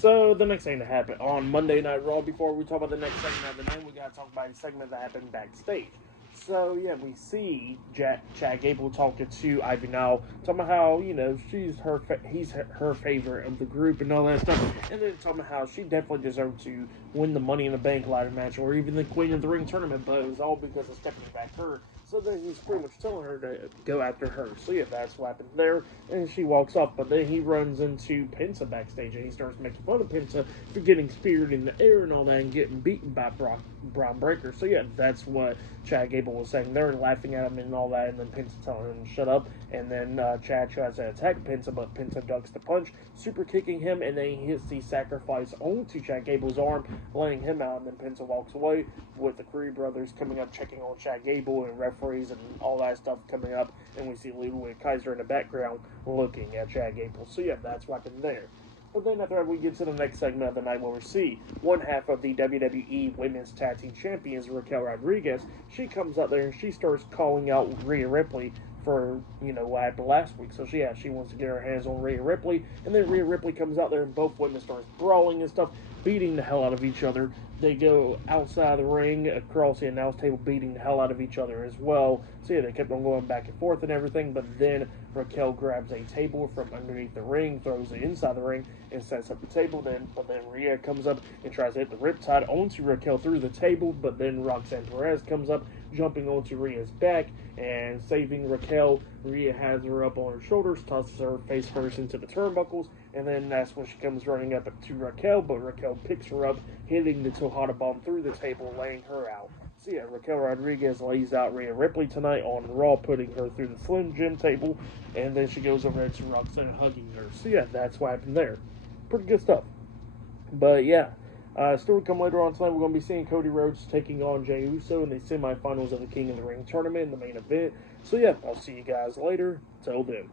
So the next thing that happened on Monday Night Raw, before we talk about the next segment of the night, we gotta talk about a segment that happened backstage. So yeah, we see Chad Gable talking to Ivy now, talking about how he's her favorite of the group and all that stuff, and then talking about how she definitely deserved to win the Money in the Bank ladder match or even the Queen of the Ring tournament, but it was all because of Stephanie McMahon. So then he's pretty much telling her to go after her. So yeah, that's what happened there. And she walks off, but then he runs into Penta backstage and he starts making fun of Penta for getting speared in the air and all that and getting beaten by Braun Breaker. So yeah, that's what Chad Gable was saying. They're laughing at him and all that, and then Penta telling him to shut up. And then Chad tries to attack Penta, but Penta ducks the punch, super kicking him, and then he hits the sacrifice onto Chad Gable's arm, laying him out. And then Penta walks away with the Creed brothers coming up, checking on Chad Gable and referees and all that stuff coming up. And we see Ludwig Kaiser in the background looking at Chad Gable. So yeah, that's what happened there. But then after that, we get to the next segment of the night where we see one half of the WWE Women's Tag Team Champions, Raquel Rodriguez. She comes out there and she starts calling out Rhea Ripley for, what happened last week. So she wants to get her hands on Rhea Ripley. And then Rhea Ripley comes out there and both women start brawling and stuff, beating the hell out of each other. They go outside the ring, across the announce table, beating the hell out of each other as well. So yeah, they kept on going back and forth and everything, but then Raquel grabs a table from underneath the ring, throws it inside the ring, and sets up the table. But then Rhea comes up and tries to hit the Riptide onto Raquel through the table, but then Roxanne Perez comes up, jumping onto Rhea's back and saving Raquel. Rhea has her up on her shoulders, tosses her face first into the turnbuckles, and then that's when she comes running up to Raquel, but Raquel picks her up, hitting the Tejada Bomb through the table, laying her out. So yeah, Raquel Rodriguez lays out Rhea Ripley tonight on Raw, putting her through the Slim Jim table, and then she goes over to Roxanne hugging her. So yeah, that's what happened there. Pretty good stuff. But yeah, still to come later on tonight, we're going to be seeing Cody Rhodes taking on Jey Uso in the semifinals of the King of the Ring tournament in the main event. So yeah, I'll see you guys later. Till then.